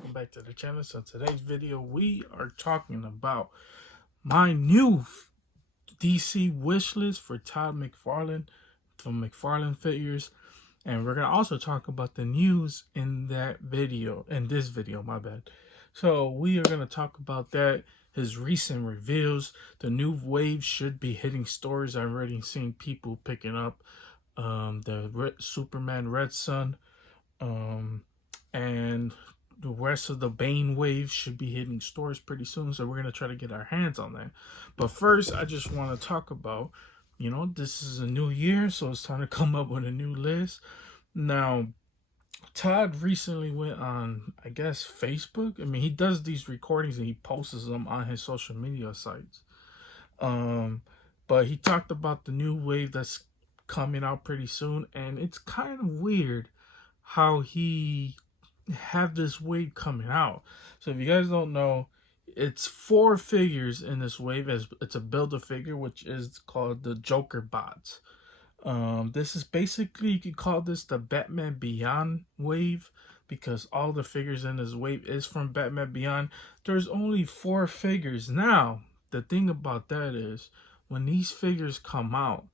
welcome back to the channel. So today's video we are talking about my new DC wish list for Todd McFarlane from McFarlane Figures, and we're gonna also talk about the news in this video, my bad. So we are gonna talk about that, his recent reveals. The new wave should be hitting stores. I've already seen people picking up the Superman Red Sun, and the rest of the Bane wave should be hitting stores pretty soon, so we're going to try to get our hands on that. But first, I just want to talk about, this is a new year, so it's time to come up with a new list. Now, Todd recently went on, I guess, Facebook. I mean, he does these recordings and he posts them on his social media sites. But he talked about the new wave that's coming out pretty soon, and it's kind of weird how he have this wave coming out. So if you guys don't know, it's 4 figures in this wave. It's a Build-A-Figure, which is called the Joker bots. This is basically, you could call this the Batman Beyond wave, because all the figures in this wave is from Batman Beyond. There's only 4 figures. Now, the thing about that is, when these figures come out,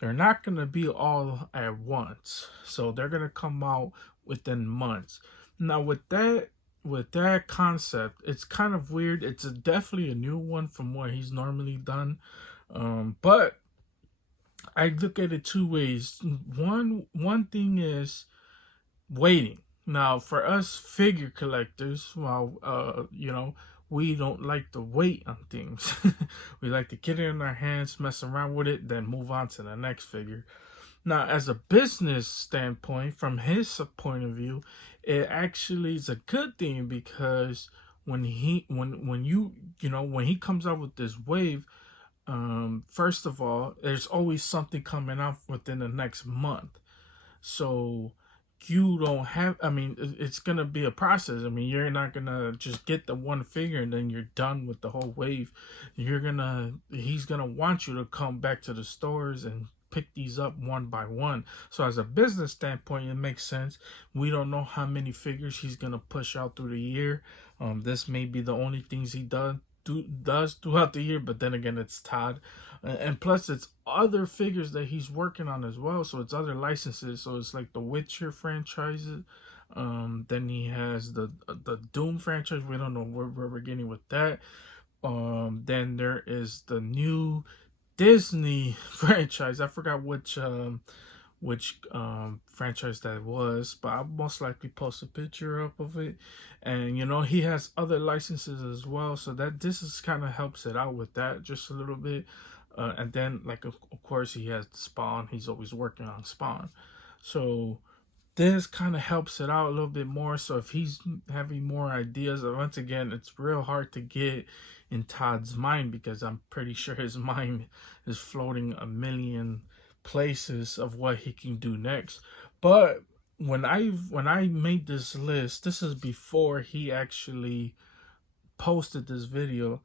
they're not going to be all at once. So they're going to come out within months. Now with that concept, it's kind of weird. It's definitely a new one from what he's normally done. But I look at it 2 ways. One thing is waiting. Now for us figure collectors, well, we don't like to wait on things. We like to get it in our hands, mess around with it, then move on to the next figure. Now, as a business standpoint, from his point of view, it actually is a good thing, because when he comes out with this wave, first of all, there's always something coming out within the next month. So you don't have, it's gonna be a process. You're not gonna just get the one figure and then you're done with the whole wave. He's gonna want you to come back to the stores and pick these up one by one. So as a business standpoint, it makes sense. We don't know how many figures he's gonna push out through the year. This may be the only things he does throughout the year, but then again, it's Todd, and plus it's other figures that he's working on as well. So it's other licenses. So it's like the Witcher franchises. Then he has the Doom franchise. We don't know where we're getting with that. Then there is the new Disney franchise. I forgot which franchise that was, but I'll most likely post a picture up of it. And he has other licenses as well, so that this is kind of helps it out with that just a little bit. And then, like, of course, he has the Spawn. He's always working on Spawn, so this kind of helps it out a little bit more. So if he's having more ideas, once again, it's real hard to get in Todd's mind, because I'm pretty sure his mind is floating a million places of what he can do next. But when I made this list, this is before he actually posted this video,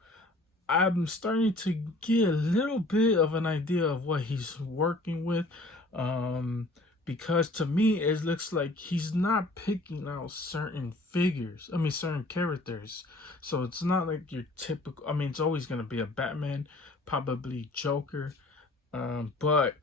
I'm starting to get a little bit of an idea of what he's working with, because to me it looks like he's not picking out certain figures, certain characters. So it's not like your typical, it's always going to be a Batman, probably Joker, but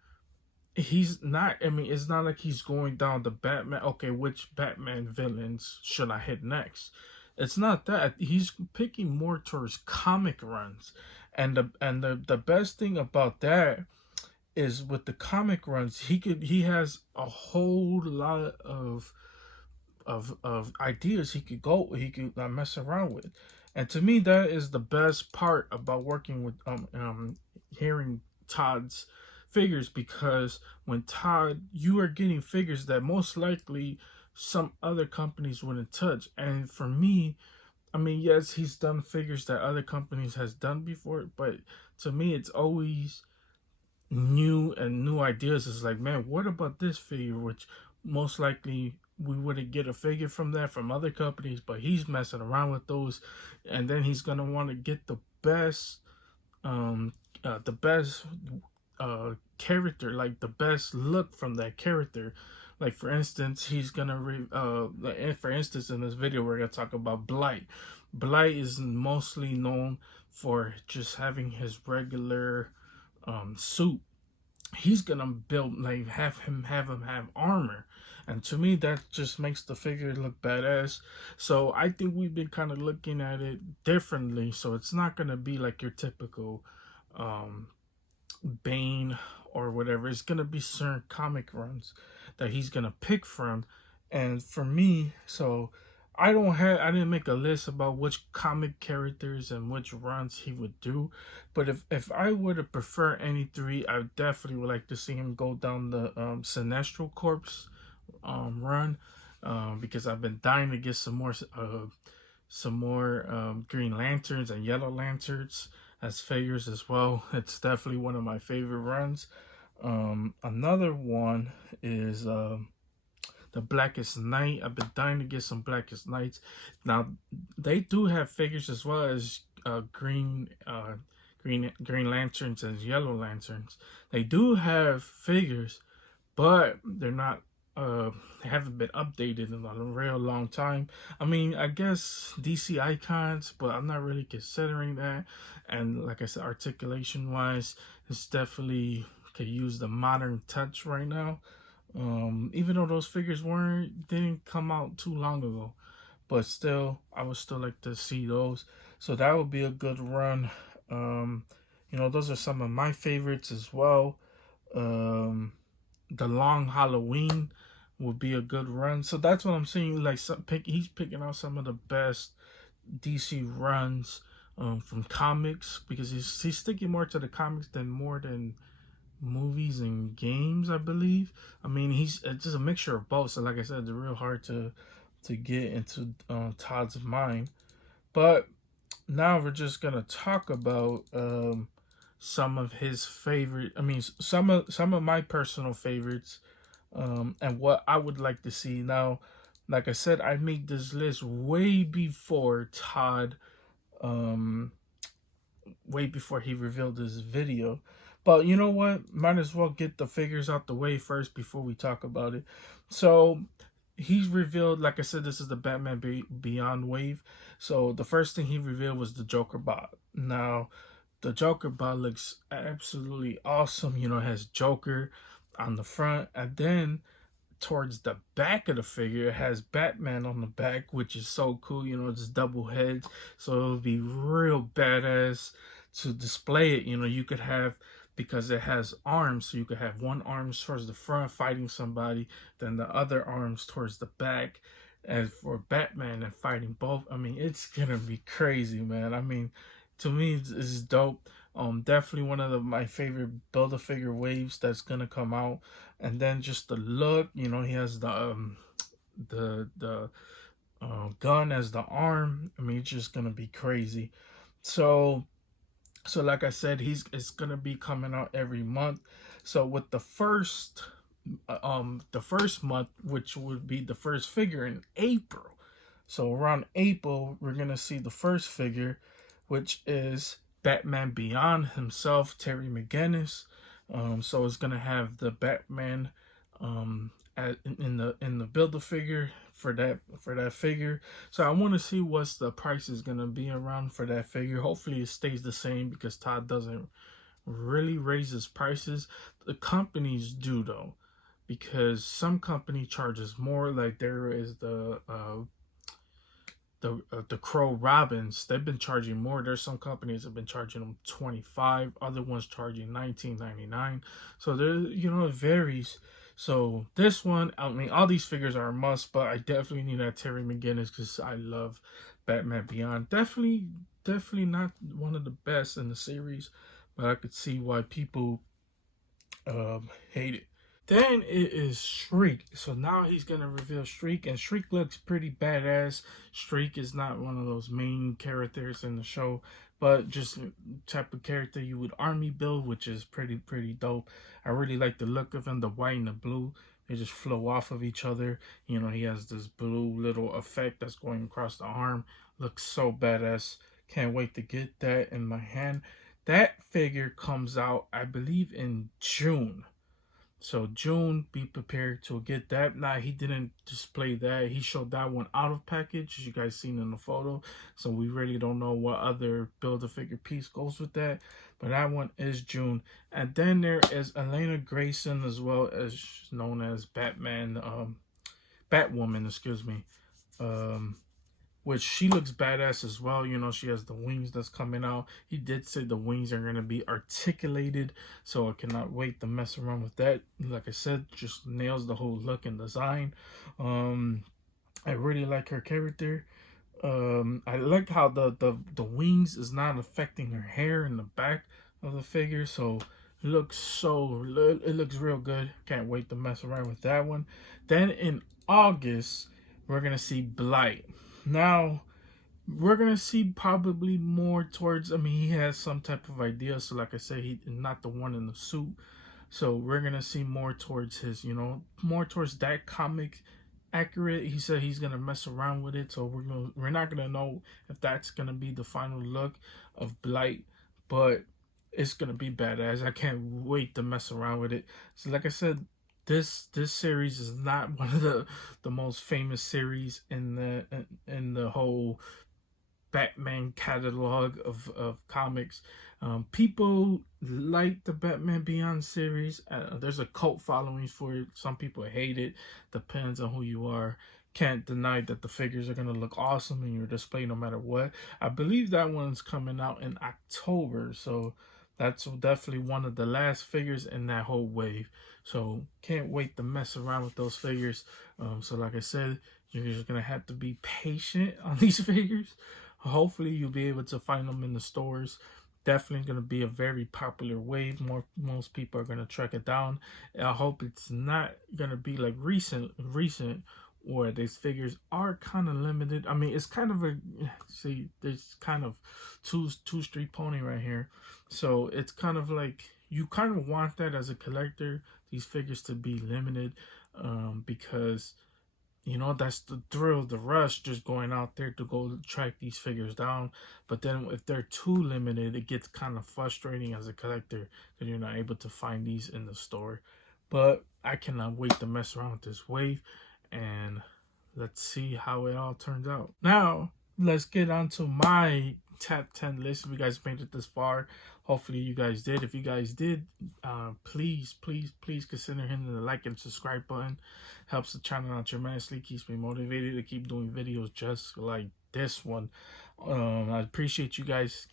he's not, it's not like he's going down the Batman, okay, which Batman villains should I hit next? It's not that. He's picking more towards comic runs. And the best thing about that is, with the comic runs, he has a whole lot of ideas he could mess around with. And to me, that is the best part about working with hearing Todd's figures, because when Todd, you are getting figures that most likely some other companies wouldn't touch. And for me, yes, he's done figures that other companies has done before, but to me, it's always new ideas. It's like, man, what about this figure, which most likely we wouldn't get a figure from other companies, but he's messing around with those, and then he's gonna want to get the best character, like the best look from that character, Like for instance, he's gonna for instance, in this video we're gonna talk about Blight. Blight is mostly known for just having his regular suit. He's gonna build, like, have him have armor, and to me that just makes the figure look badass. So I think we've been kind of looking at it differently, so it's not gonna be like your typical um Bane or whatever. It's gonna be certain comic runs that he's gonna pick from. And for me, so I didn't make a list about which comic characters and which runs he would do. But if I were to prefer any three, I definitely would like to see him go down the Sinestro Corpse run, because I've been dying to get some more Green Lanterns and Yellow Lanterns as figures as well. It's definitely one of my favorite runs. Another one is the Blackest Night. I've been dying to get some Blackest Nights. Now they do have figures as well as Green Lanterns and Yellow Lanterns. They do have figures, but they're not they haven't been updated in a real long time. I mean, I guess DC icons, but I'm not really considering that. And like I said, articulation wise, it's definitely could use the modern touch right now. Even though those figures didn't come out too long ago, but still, I would still like to see those. So that would be a good run. Those are some of my favorites as well. The Long Halloween would be a good run. So that's what I'm saying. Like he's picking out some of the best DC runs from comics, because he's sticking more to the comics than movies and games, I believe. I mean, it's just a mixture of both. So like I said, it's real hard to get into Todd's mind. But now we're just gonna talk about some of his favorite. I mean, some of my personal favorites, and what I would like to see. Now, like I said, I made this list way before Todd, way before he revealed this video. But you know what? Might as well get the figures out the way first before we talk about it. So he's revealed, like I said, this is the Batman Beyond wave. So the first thing he revealed was the Joker bot. Now, the Joker bot looks absolutely awesome. It has Joker on the front, and then towards the back of the figure, it has Batman on the back, which is so cool. It's double heads, so it'll be real badass to display it. You could have, because it has arms, so you could have one arm towards the front fighting somebody, then the other arms towards the back, and for Batman and fighting both. I mean, it's gonna be crazy, man. I mean, to me, it's dope. Definitely one of my favorite Build-A-Figure waves that's gonna come out. And then just the look, he has the gun as the arm. I mean, it's just gonna be crazy. So like I said, it's gonna be coming out every month. So with the first month, which would be the first figure in April. So around April, we're gonna see the first figure, which is Batman Beyond himself, Terry McGinnis. So it's gonna have the Batman in the Build-A-Figure for that figure. So I want to see what's the price is gonna be around for that figure. Hopefully it stays the same, because Todd doesn't really raise his prices. The companies do though, because some company charges more. Like there is the Crow Robins. They've been charging more. There's some companies have been charging them $25, other ones charging $19.99. So there, it varies. So this one, I mean, all these figures are a must, but I definitely need that Terry McGinnis, because I love Batman Beyond. Definitely not one of the best in the series, but I could see why people hate it. Then it is Shriek. So now he's going to reveal Shriek, and Shriek looks pretty badass. Shriek is not one of those main characters in the show, but just type of character you would army build, which is pretty dope. I really like the look of him, the white and the blue. They just flow off of each other. He has this blue little effect that's going across the arm. Looks so badass. Can't wait to get that in my hand. That figure comes out, I believe, in June. So June, be prepared to get that. Now he didn't display that. He showed that one out of package, as you guys seen in the photo. So we really don't know what other Build-A-Figure piece goes with that. But that one is June. And then there is Elena Grayson, as well as known as Batwoman, excuse me. Which she looks badass as well. You know, she has the wings that's coming out. He did say the wings are going to be articulated, so I cannot wait to mess around with that. Like I said, just nails the whole look and design. I really like her character. I like how the wings is not affecting her hair in the back of the figure, so it looks real good. Can't wait to mess around with that one. Then in August, we're gonna see Blight. Now, we're gonna see probably more towards. I mean, he has some type of idea. So, like I said, he's not the one in the suit. So we're gonna see more towards his, more towards that comic accurate. He said he's gonna mess around with it. So we're not gonna know if that's gonna be the final look of Blight, but it's gonna be badass. I can't wait to mess around with it. So, like I said, this series is not one of the most famous series in the whole Batman catalog of comics. People like the Batman Beyond series. There's a cult following for it. Some people hate it. Depends on who you are. Can't deny that the figures are going to look awesome in your display no matter what. I believe that one's coming out in October. So that's definitely one of the last figures in that whole wave. So can't wait to mess around with those figures. So like I said, you're just going to have to be patient on these figures. Hopefully you'll be able to find them in the stores. Definitely going to be a very popular wave. Most people are going to track it down. I hope it's not going to be like recent where these figures are kind of limited. I mean, it's kind of there's kind of two street pony right here. So it's kind of like you kind of want that as a collector, these figures to be limited, because that's the thrill, the rush, just going out there to go track these figures down. But then if they're too limited, it gets kind of frustrating as a collector because you're not able to find these in the store. But I cannot wait to mess around with this wave, and let's see how it all turns out. Now, let's get on to my top 10 list. If you guys made it this far, hopefully you guys did. If you guys did, please consider hitting the like and subscribe button. Helps the channel out tremendously, keeps me motivated to keep doing videos just like this one. I appreciate you guys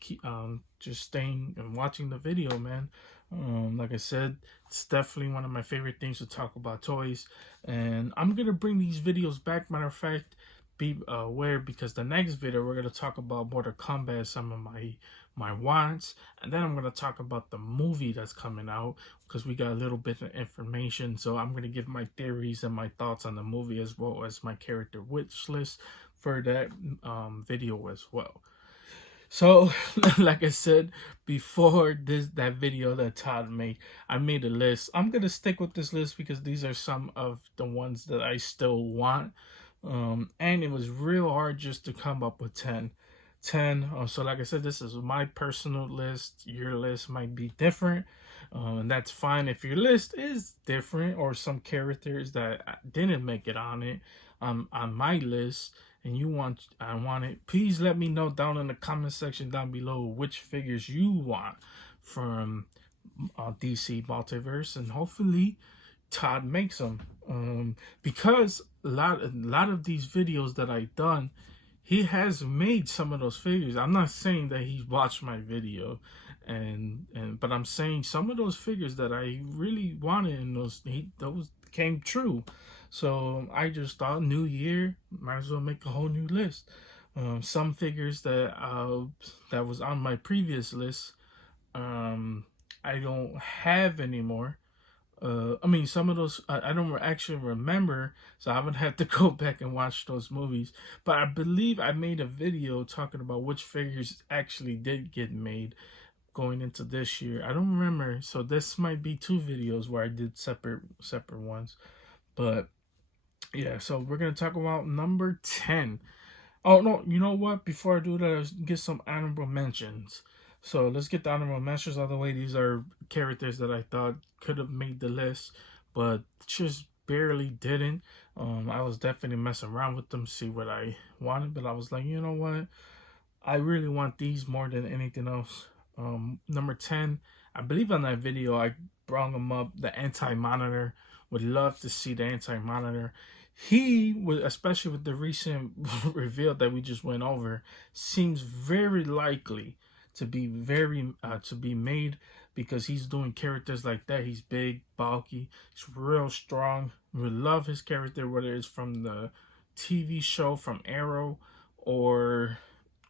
just staying and watching the video, man. Like I said, it's definitely one of my favorite things to talk about toys, and I'm gonna bring these videos back. Matter of fact, be aware, because the next video we're gonna talk about Mortal Kombat, some of my wants, and then I'm gonna talk about the movie that's coming out, because we got a little bit of information. So I'm gonna give my theories and my thoughts on the movie, as well as my character wish list for that video as well. So, like I said before, that video that Todd made, I made a list. I'm gonna stick with this list because these are some of the ones that I still want. And it was real hard just to come up with 10. So like I said, this is my personal list. Your list might be different, and that's fine if your list is different, or some characters that didn't make it on my list, and I want it. Please let me know down in the comment section down below which figures you want from DC Multiverse, and hopefully Todd makes them, because a lot of these videos that I've done, he has made some of those figures. I'm not saying that he watched my video, but I'm saying some of those figures that I really wanted, and those came true. So I just thought, new year, might as well make a whole new list. Some figures that was on my previous list, I don't have anymore. I mean, some of those I don't actually remember, so I would have to go back and watch those movies. But I believe I made a video talking about which figures actually did get made going into this year. I don't remember, so this might be 2 videos where I did separate ones. But yeah, so we're gonna talk about number 10. Oh no, you know what? Before I do that, let's get some honorable mentions. So let's get the honorable mentions out of the way. These are characters that I thought could have made the list, but just barely didn't. I was definitely messing around with them, see what I wanted, but I was like, you know what? I really want these more than anything else. Number 10, I believe on that video I brought him up, the anti-monitor. Would love to see the anti-monitor. He would, especially with the recent reveal that we just went over, seems very likely to be made because he's doing characters like that. He's big, bulky, he's real strong. We love his character, whether it's from the TV show from Arrow or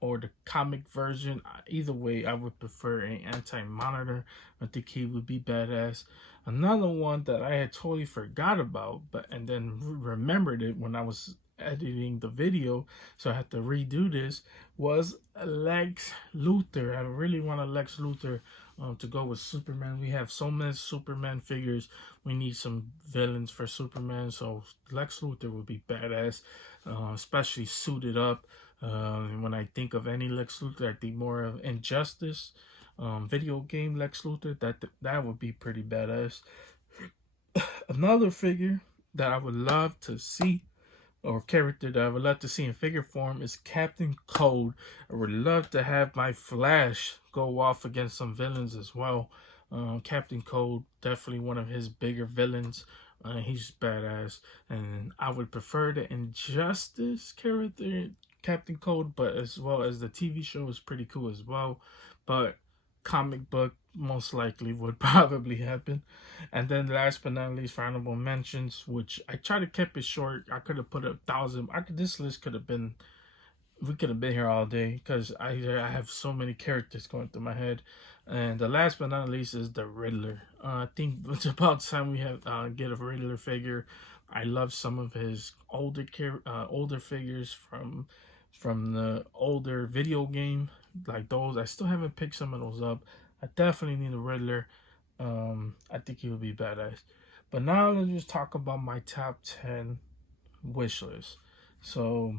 the comic version. Either way, I would prefer an anti-monitor. I think he would be badass. Another one that I had totally forgot about, but and then remembered it when I was editing the video, so I had to redo this, was Lex Luthor. I really want a Lex Luthor to go with Superman. We have so many Superman figures. We need some villains for Superman, so Lex Luthor would be badass, especially suited up. When I think of any Lex Luthor, I think more of Injustice, video game Lex Luthor. That would be pretty badass. Another figure that I would love to see, or character that I would love to see in figure form, is Captain Cold. I would love to have my Flash go off against some villains as well. Captain Cold, definitely one of his bigger villains. He's badass, and I would prefer the Injustice character, Captain Cold, but as well as the TV show is pretty cool as well. But comic book most likely would probably happen. And then last but not least, for honorable mentions, which I try to keep it short. I could have put 1,000. This list could have been, we could have been here all day because I have so many characters going through my head. And the last but not least is the Riddler. I think it's about time we have get a Riddler figure. I love some of his older figures from the older video game, like those. I still haven't picked some of those up. I definitely need a Riddler. I think he would be badass. But now let's just talk about my top 10 wish list. So,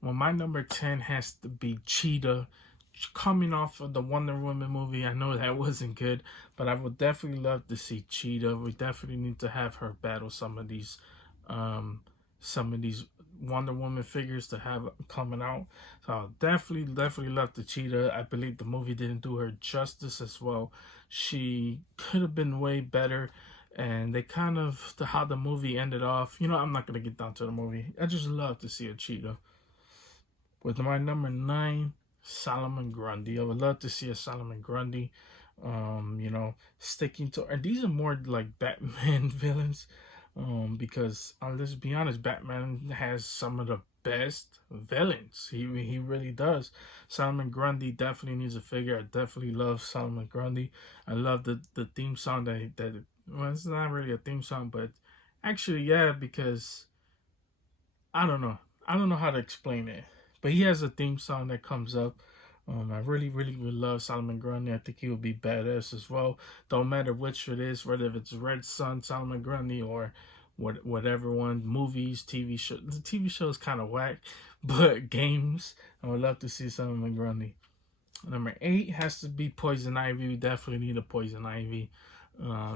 well, my number 10 has to be Cheetah. Coming off of the Wonder Woman movie, I know that wasn't good, but I would definitely love to see Cheetah. We definitely need to have her battle some of these Wonder Woman figures to have coming out. So I'll definitely love the Cheetah. I believe the movie didn't do her justice as well. She could have been way better, and they kind of, how the movie ended off. I'm not gonna get down to the movie. I just love to see a Cheetah. With my number 9, Solomon Grundy. I would love to see a Solomon Grundy. Sticking to, and these are more like Batman villains. Because let's be honest, Batman has some of the best villains. He really does. Solomon Grundy definitely needs a figure. I definitely love Solomon Grundy. I love the theme song that well, it's not really a theme song, but actually, yeah, because I don't know how to explain it, but he has a theme song that comes up. I really would love Solomon Grundy. I think he would be badass as well. Don't matter which it is, whether if it's Red Sun, Solomon Grundy, or whatever one, movies, TV show. The TV show is kind of whack, but games, I would love to see Solomon Grundy. Number 8 has to be Poison Ivy. We definitely need a Poison Ivy.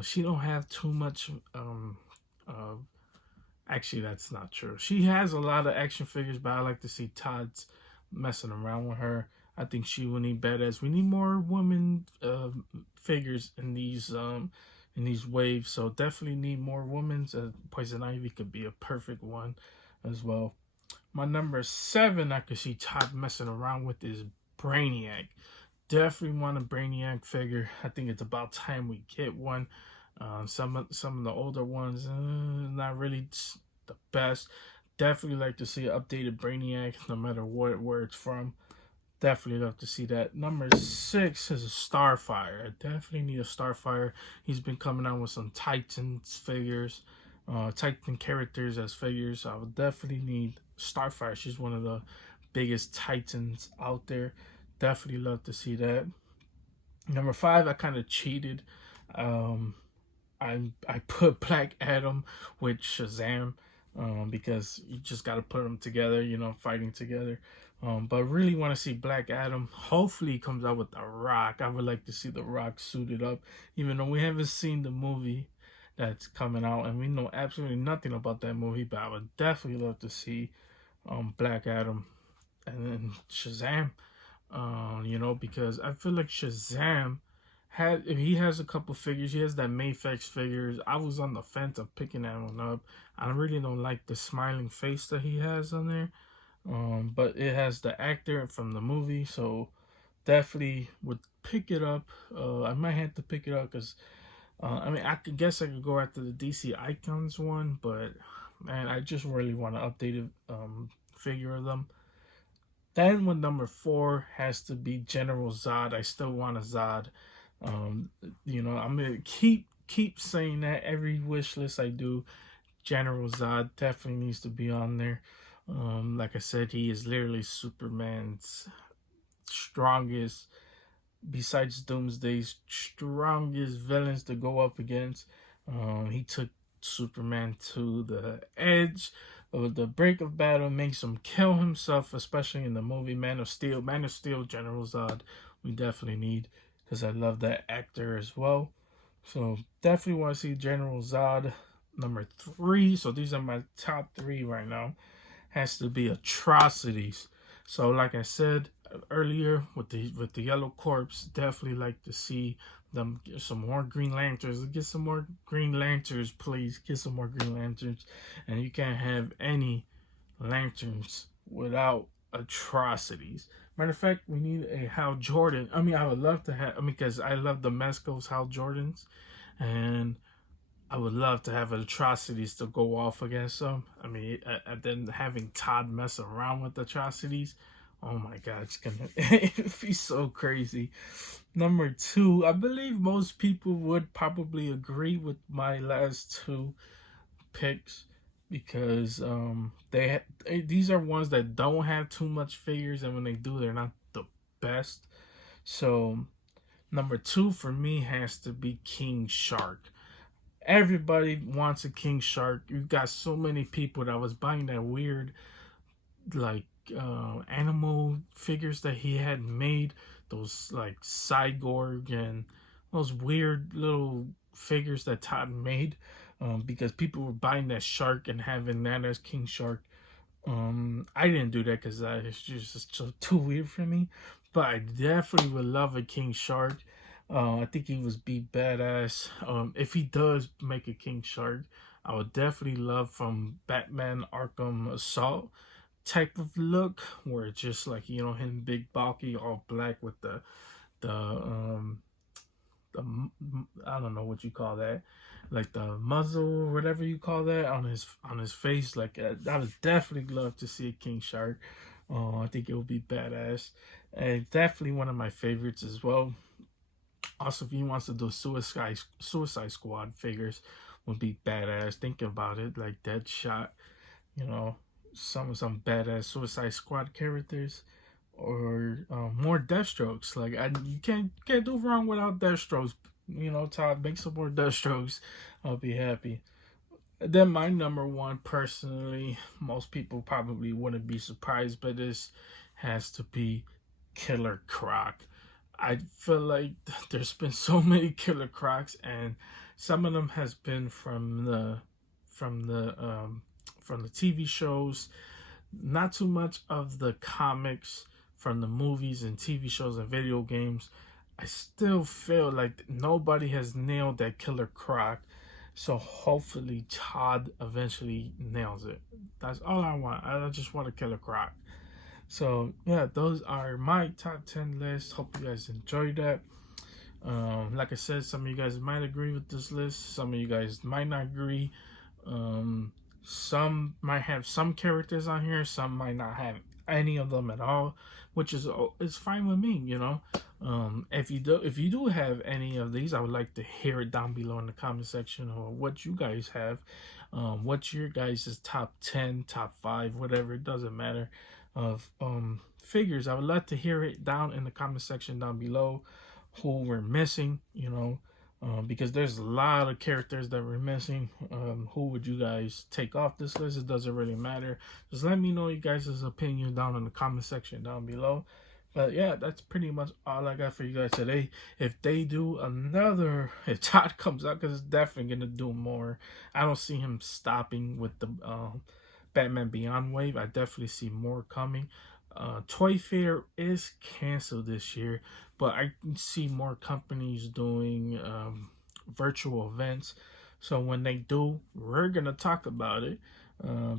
She don't have too much. Actually, that's not true. She has a lot of action figures, but I like to see Todd's messing around with her. I think she will need badass. We need more women figures in these waves, so definitely need more women. Poison Ivy could be a perfect one as well. My number 7 I could see Todd messing around with is Brainiac. Definitely want a Brainiac figure. I think it's about time we get one. Some of the older ones, not really the best. Definitely like to see an updated Brainiac, no matter where it's from. Definitely love to see that. Number 6 is a Starfire. I definitely need a Starfire. He's been coming out with some Titans figures, Titan characters as figures. So I would definitely need Starfire. She's one of the biggest Titans out there. Definitely love to see that. Number 5, I kind of cheated. I put Black Adam with Shazam because you just got to put them together, fighting together. But really want to see Black Adam. Hopefully he comes out with The Rock. I would like to see The Rock suited up, even though we haven't seen the movie. that's coming out, and we know absolutely nothing about that movie. But I would definitely love to see Black Adam and then Shazam. Because I feel like Shazam he has a couple figures. He has that Mayfix figures. I was on the fence of picking that one up. I really don't like the smiling face that he has on there. But it has the actor from the movie, so definitely would pick it up. I might have to pick it up because I could guess I could go after the DC Icons one, but man, I just really want an updated figure of them. Then with number 4 has to be General Zod. I still want a Zod. Um, I'm gonna keep saying that every wish list I do. General Zod definitely needs to be on there. Like I said, he is literally Superman's strongest, besides Doomsday's strongest villains to go up against. He took Superman to the edge of the break of battle, makes him kill himself, especially in the movie Man of Steel. Man of Steel, General Zod, we definitely need, because I love that actor as well. So definitely want to see General Zod. Number 3, so these are my top 3 right now, has to be Atrocities. So like I said earlier, with the Yellow Corpse, definitely like to see them get some more Green Lanterns. Get some more Green Lanterns, please. Get some more Green Lanterns. And you can't have any lanterns without Atrocities. Matter of fact, we need a Hal Jordan. I would love to have, because I love the Mescos Hal Jordans, and I would love to have Atrocities to go off against them. And then having Todd mess around with Atrocities, oh my God, it's gonna it'd be so crazy. Number 2, I believe most people would probably agree with my last 2 picks, because these are ones that don't have too much figures, and when they do, they're not the best. So number 2 for me has to be King Shark. Everybody wants a King Shark. You got so many people that was buying that weird, like, animal figures that he had made, those like Cyborg and those weird little figures that Todd made, because people were buying that shark and having that as King Shark. I didn't do that because it's just too weird for me, but I definitely would love a King Shark. I think he was be badass. If he does make a King Shark, I would definitely love from Batman Arkham Assault type of look, where it's just like, him big bulky, all black with the I don't know what you call that, like the muzzle or whatever you call that on his face. Like, I would definitely love to see a King Shark. I think it would be badass, and definitely one of my favorites as well. Also, if he wants to do Suicide Squad figures, would be badass. Think about it, like Deadshot, some badass Suicide Squad characters, or more Deathstrokes. Like, you can't do wrong without Deathstrokes. Todd, make some more Deathstrokes. I'll be happy. Then my number 1, personally, most people probably wouldn't be surprised, but this has to be Killer Croc. I feel like there's been so many Killer Crocs, and some of them has been from the TV shows. Not too much of the comics from the movies and TV shows and video games. I still feel like nobody has nailed that Killer Croc. So hopefully Todd eventually nails it. That's all I want. I just want a Killer Croc. So yeah, those are my top 10 lists. Hope you guys enjoyed that. Like I said, some of you guys might agree with this list. Some of you guys might not agree. Some might have some characters on here. Some might not have any of them at all, which is it's fine with me. If you do have any of these, I would like to hear it down below in the comment section, or what you guys have. What's your guys' top 10, top 5, whatever, it doesn't matter, of figures. I would love to hear it down in the comment section down below, who we're missing, because there's a lot of characters that we're missing. Who would you guys take off this list? It doesn't really matter. Just let me know you guys' opinion down in the comment section down below. But yeah, that's pretty much all I got for you guys today. If they do another, if Todd comes out, because it's definitely gonna do more. I don't see him stopping with the Batman Beyond wave. I definitely see more coming. Toy Fair is canceled this year, but I can see more companies doing virtual events. So when they do, we're gonna talk about it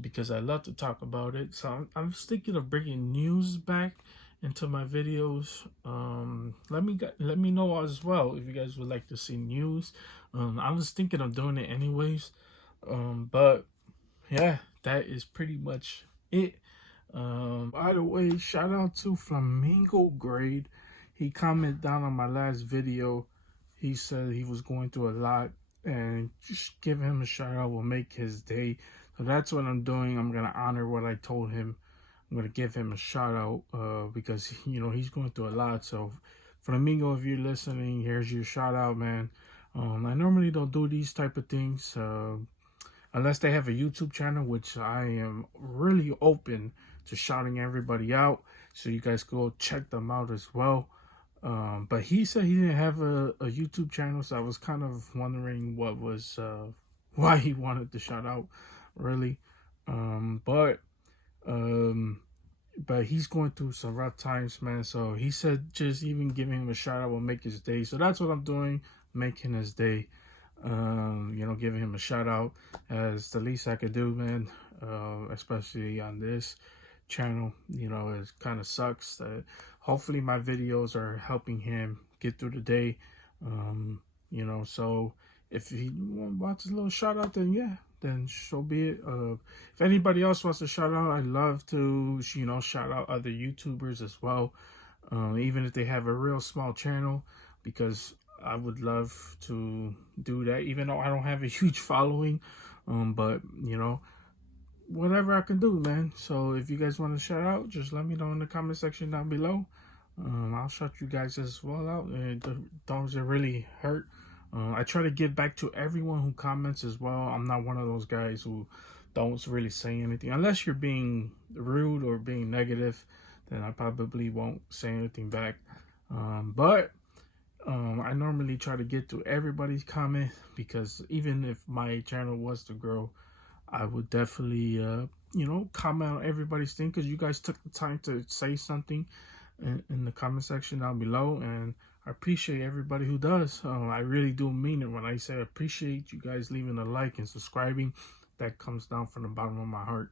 because I love to talk about it. So I'm thinking of bringing news back into my videos. Let me know as well if you guys would like to see news. I was thinking of doing it anyways. But yeah, that is pretty much it. By the way, shout out to Flamingo Grade. He commented down on my last video. He said he was going through a lot, and just give him a shout out will make his day. So that's what I'm doing. I'm gonna honor what I told him. I'm gonna give him a shout out because he's going through a lot. So Flamingo, if you're listening, here's your shout out, man. I normally don't do these type of things unless they have a YouTube channel, which I am really open to shouting everybody out. So you guys go check them out as well. But he said he didn't have a YouTube channel, so I was kind of wondering what was why he wanted to shout out, really. But he's going through some rough times, man. So he said just even giving him a shout out will make his day. So that's what I'm doing, making his day. Giving him a shout out as the least I could do, man. Especially on this channel, it kind of sucks that hopefully my videos are helping him get through the day. So if he wants a little shout out, then yeah, then so be it. If anybody else wants to shout out, I'd love to, shout out other YouTubers as well, even if they have a real small channel, because I would love to do that, even though I don't have a huge following. But whatever I can do, man. So if you guys want to shout out, just let me know in the comment section down below. I'll shout you guys as well out. And those that really hurt. I try to give back to everyone who comments as well. I'm not one of those guys who don't really say anything. Unless you're being rude or being negative, then I probably won't say anything back. But I normally try to get to everybody's comment, because even if my channel was to grow, I would definitely, comment on everybody's thing, because you guys took the time to say something in the comment section down below, and I appreciate everybody who does. I really do mean it when I say I appreciate you guys leaving a like and subscribing. That comes down from the bottom of my heart.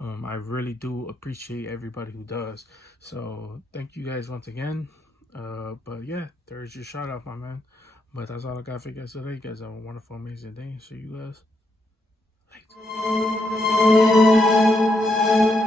I really do appreciate everybody who does. So thank you guys once again. But yeah, there's your shout out, my man. But that's all I got for you guys today. You guys have a wonderful, amazing day. See you guys later.